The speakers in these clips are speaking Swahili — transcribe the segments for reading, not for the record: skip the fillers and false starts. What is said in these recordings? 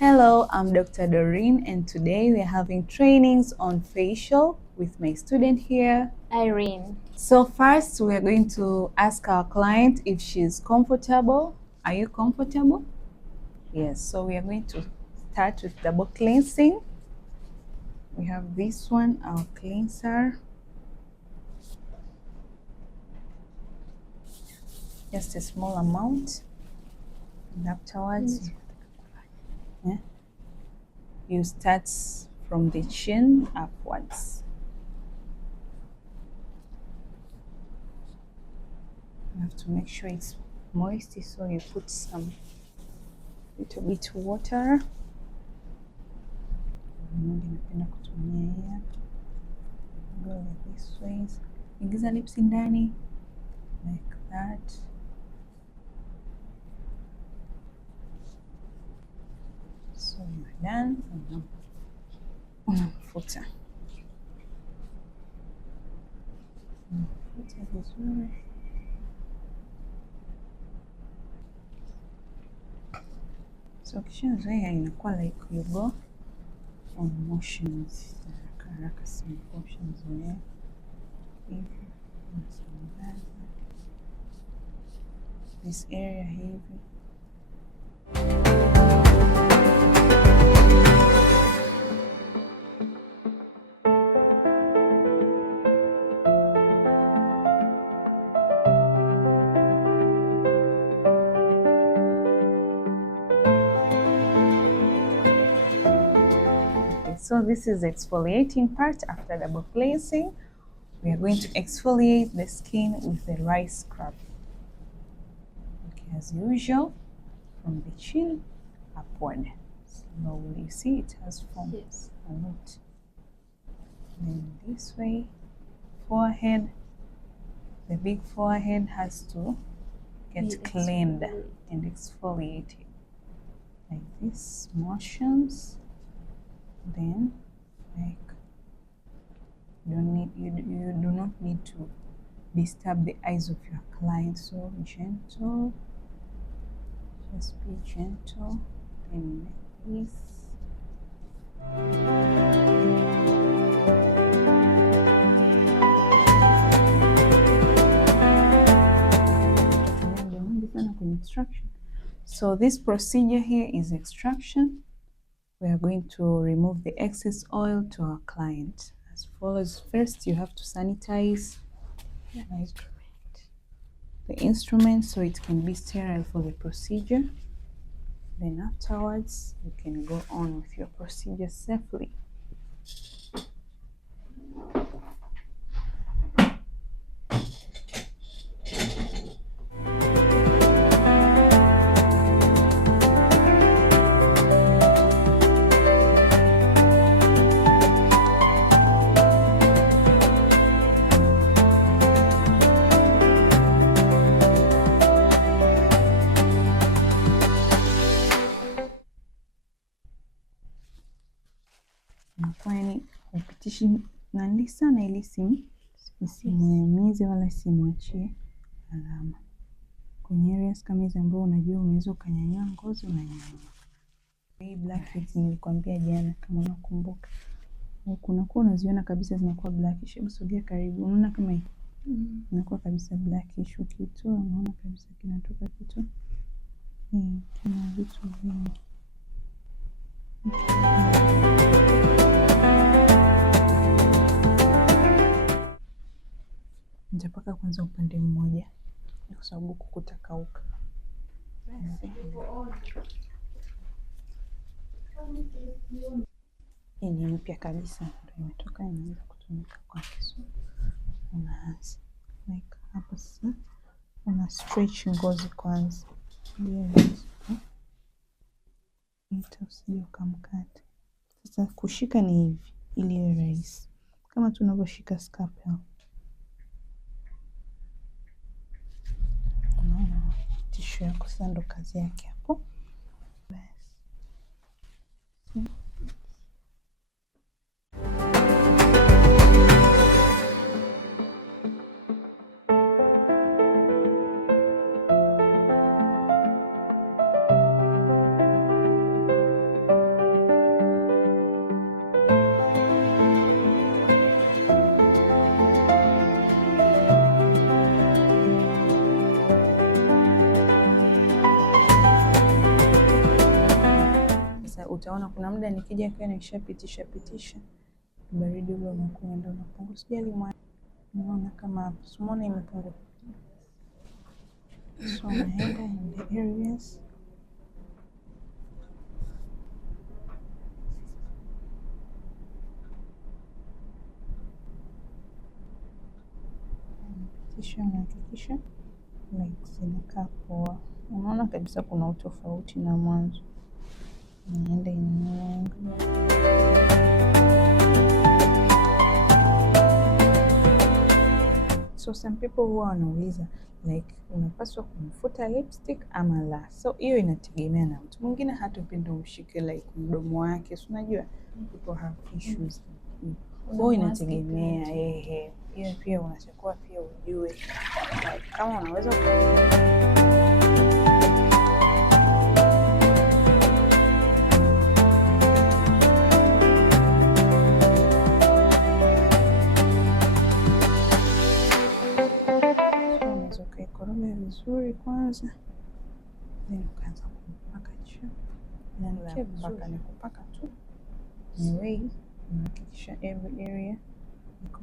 Hello, I'm Dr. Doreen, and today we are having trainings on facial with my student here, Irene. So first, we are going to ask our client if she's comfortable. Are you comfortable? Yes, so we are going to start with double cleansing. We have this one, our cleanser. Just a small amount. And afterwards, you start from the chin upwards. You have to make sure it's moist, so you put some little bit water. Napenda kutumia hii hapa. Go like this way. Ingiza lips ndani like that. So you're done. Unafuta vizuri. So ukishazoea inakuwa like you go on motions haraka sana. Ukishazoea hivi unasambaza this area hivi. So this is the exfoliating part. After double cleansing, we are going to exfoliate the skin with the rice scrub. Okay, as usual, from the chin upward. Slowly, you see it has formed a lot. Then this way, forehead. The big forehead has to get cleaned and exfoliated. Like this, motions. Then like you do not need to disturb the eyes of your client, so gentle, just be gentle and like this. So this procedure here is extraction. We are going to remove the excess oil to our client as follows. First, you have to sanitize the instrument so it can be sterile for the procedure. Then afterwards, you can go on with your procedure safely. Kwani upitishi nani sana ili isimuumize wala simwachie alama kwenye areas kama hizi ambazo unajua unaweza ukanyanyua ngozi unanyanyua. Hii blackheads nilikwambia jana kama unakumbuka. Kunakuwa unaziona kabisa zinakuwa blackish. Hebu sogea karibu. Unaona kama hii inakuwa kabisa blackish. Ukitoa unaona kabisa kinatoka kitu. Kina vitu vingi. Nitapaka kwanza upande mmoja kwa sababu kukutakauka. Hii ni mpya kabisa, ndio imetoka inaanza kutumika kwa kisu. Unaanza like hapa sasa, una stretch ngozi kwanza usije ukamkata. Sasa kushika ni hivi ili iwe rahisi, kama tunavyoshika scalpel. Unaona tissue yako sasa ndo kazi yake hapo. utaona kuna muda nikija kwa nishapitisha baridi ule unakwenda unapungua. Sijali mwana, unaona kama hapo simona imepungua. So naenda in the areas kisha nahakikisha like zinakaa poa. Unaona kabisa kuna utofauti na mwanzo. Naenda in so some people huwa wanauliza like unapaswa kumfuta lipstick ama la. So hiyo inategemea na mtu. Mwingine hatapenda umshike like mdomo wake. So unajua people have issues. Kwa inategemea hiyo pia unachukua pia ujue like, kama unaweza ukaikoroma vizuri kwanza, then ukaanza kupaka juu. Inanukia vizuri ni kupaka tu. Anyway, unahakikisha every area iko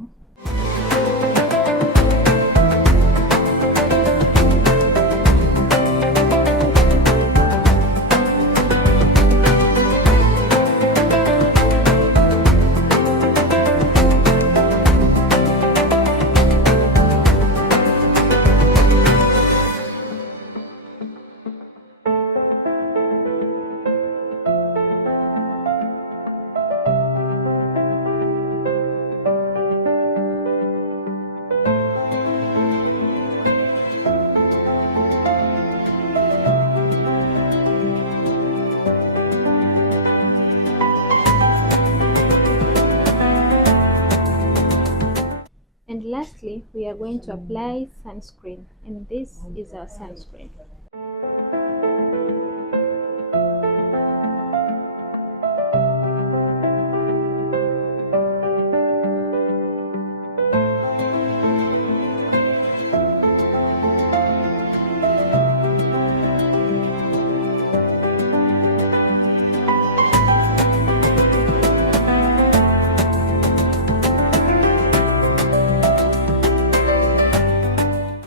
lastly, we are going to apply sunscreen, and this is our sunscreen.